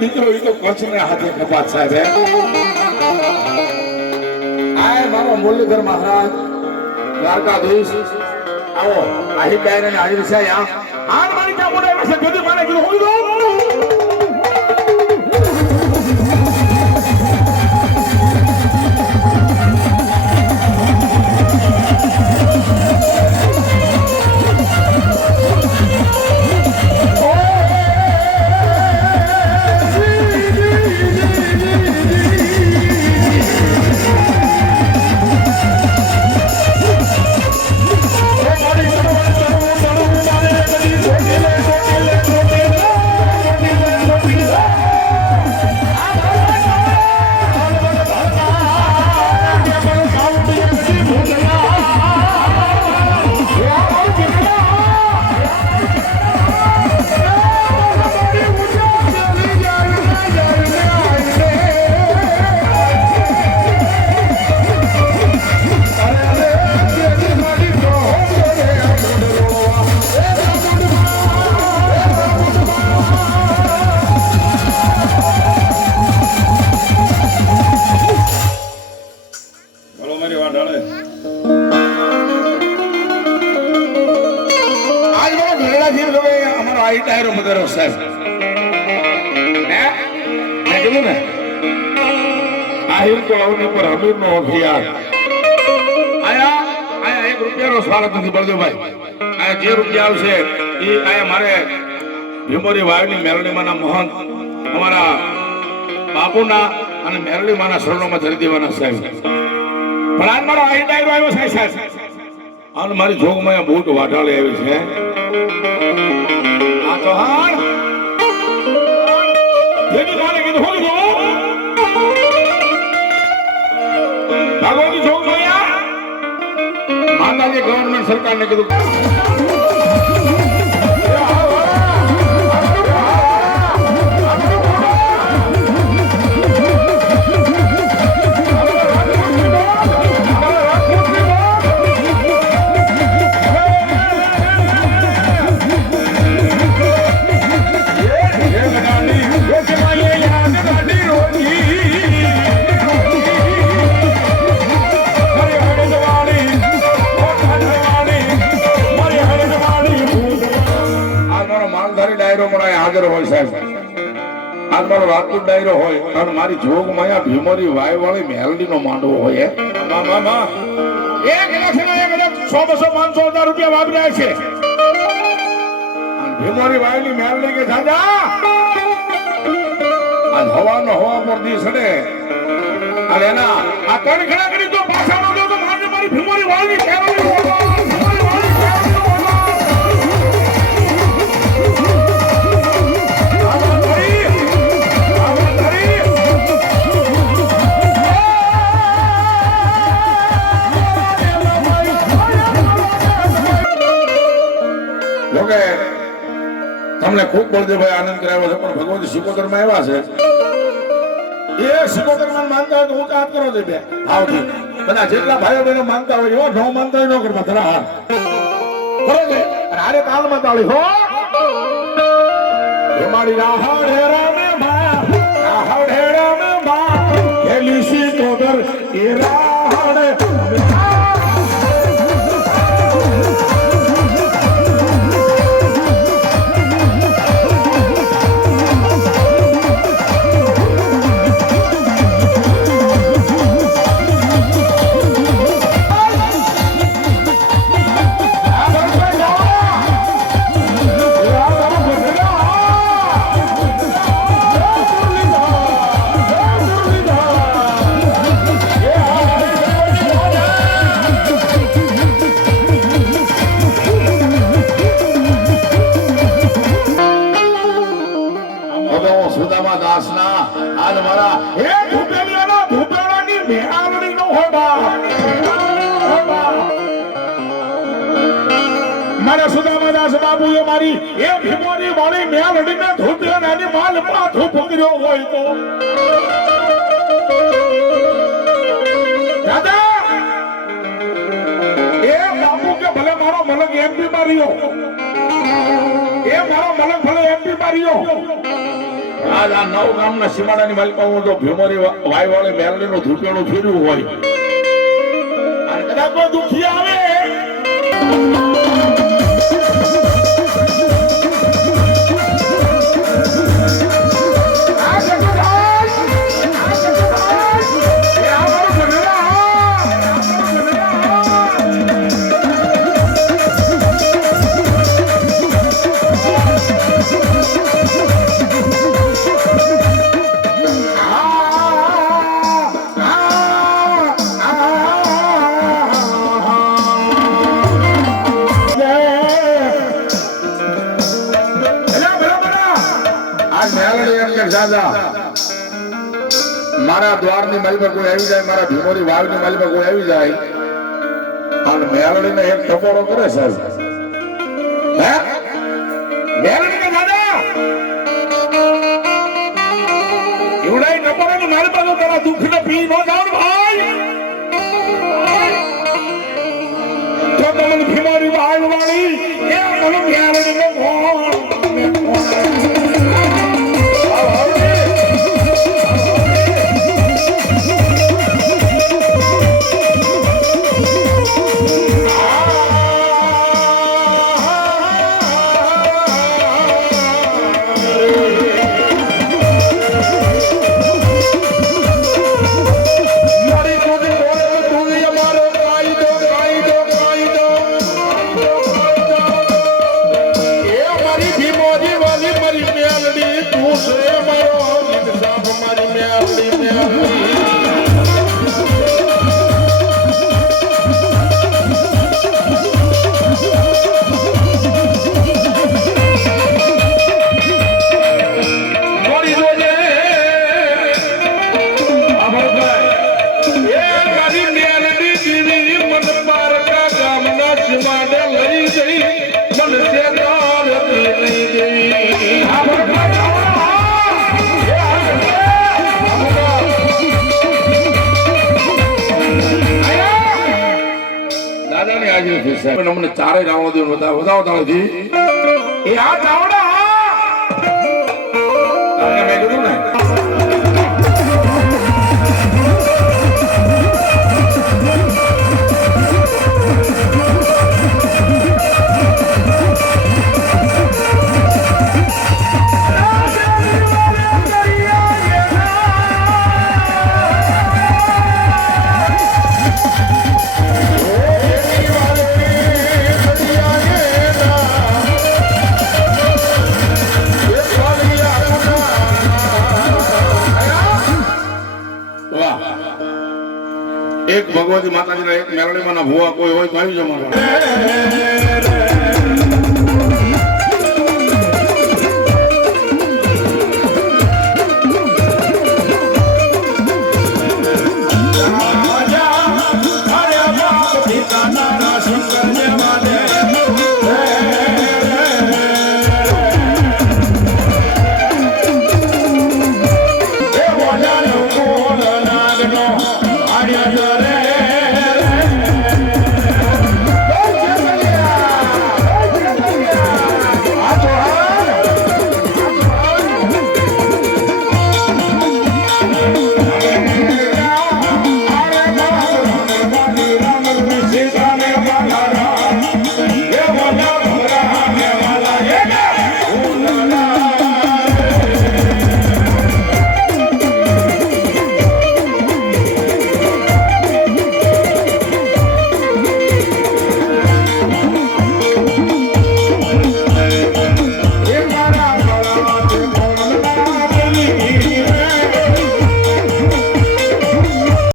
દીકરો એ તો કચ્છને હાથે કપાત સાહેબ આ મારો મુરલીધર મહારાજ દ્વારકાધીશ આવો આહી બેન અને હાજર છે આ મારી ક્યાં બોલાવે છે ગદી મારે કીધું હોઈ દો સ્વાગત નથી બળદેવભાઈ આ જે રૂપિયા આવશે એ આ મારે ભીમોરી વાવની મેરડીમાંના મહંત અમારા બાપુના અને મેરડીમાંના શરણોમાં ધરી દેવાના સાહેબ પણ આજ મારો આ ડાયરો આવ્યો સાહેબ અને મારી જોગમાં બૂટ વાટાળી આવી છે આ તો હાલ જેની કાલે કીધું હોઈ ગયો ભગવાનની જોગમાં માતાજી ગવર્મેન્ટ સરકારને કીધું હાજર હોય સાહેબ આજ મારો રાજપૂત ડાયરો હોય અને મારી જોગ માયા ભીમોરી વાય વાળી મેલડી નો માંડવો હોય એક લાખ 100-200-500 રૂપિયા વાપર્યા છે ભીમોરી વાય ની મેલડી કે દાદા આજ હવાનો હવા પર દી સડે અને એના આ ત્રણ ખડા કરી તો પાછા નો તો મારી ભીમોરી વાય ની મેલડી તમને ખૂબ બળદેવભાઈ આનંદ કરાવ્યો છે પણ ભગવતી શિકોતર માં આવ્યા છે એ શિકોતર માં માનતા હોય તો હું હાથ કરો છે બે ભાવથી બધા જેટલા ભાઈઓ બહેનો માનતા હોય એવો ન માનતા હોય ન કરવા ધરા હાથ કરો છે અને આરે તાલમાં તાળી હો મારી રાહડે રામે મા રાહડે રામે મા હેલી શિકોતર એ રાહડે બાબુએ મારી એ ભીમોની વાળી મેલડીને ધૂપ્યો ને એની માલ પાછું પકડ્યો હોય તો દાદા એમપી માં રહ્યો, એ મારો મલક ભલે એમપી માં રહ્યો. આજ આ નવ ગામના સીમાડાની માલિકા હું તો ભીમોરી વાય વાળે મેલડીનું ધૂપેણું ફેર્યું હોય અને કદાચ કોઈ દુખી આવે મારા દ્વારની માલિકા કોઈ આવી જાય, મારા ભીમોરી વાવની માલિકા કોઈ આવી જાય અને મેલડીને એક ટપોરો કરે સાહેબ, હે મેલડીને દાદા એવડાય ટપોરો ને મારી પાસે તારા દુઃખને પી નો જાવ ભાઈ, તો તમને ભીમોરી વાવ વાળી એ મને મેલડીને મને ચારે ગામો દે વધાવતા નથી એ આ ચાવડા તમને મેં કીધું ને એક ભગવતી માતાજીના એક મેલડીમાંના ભુવા કોઈ હોય તો આવી જવાનું.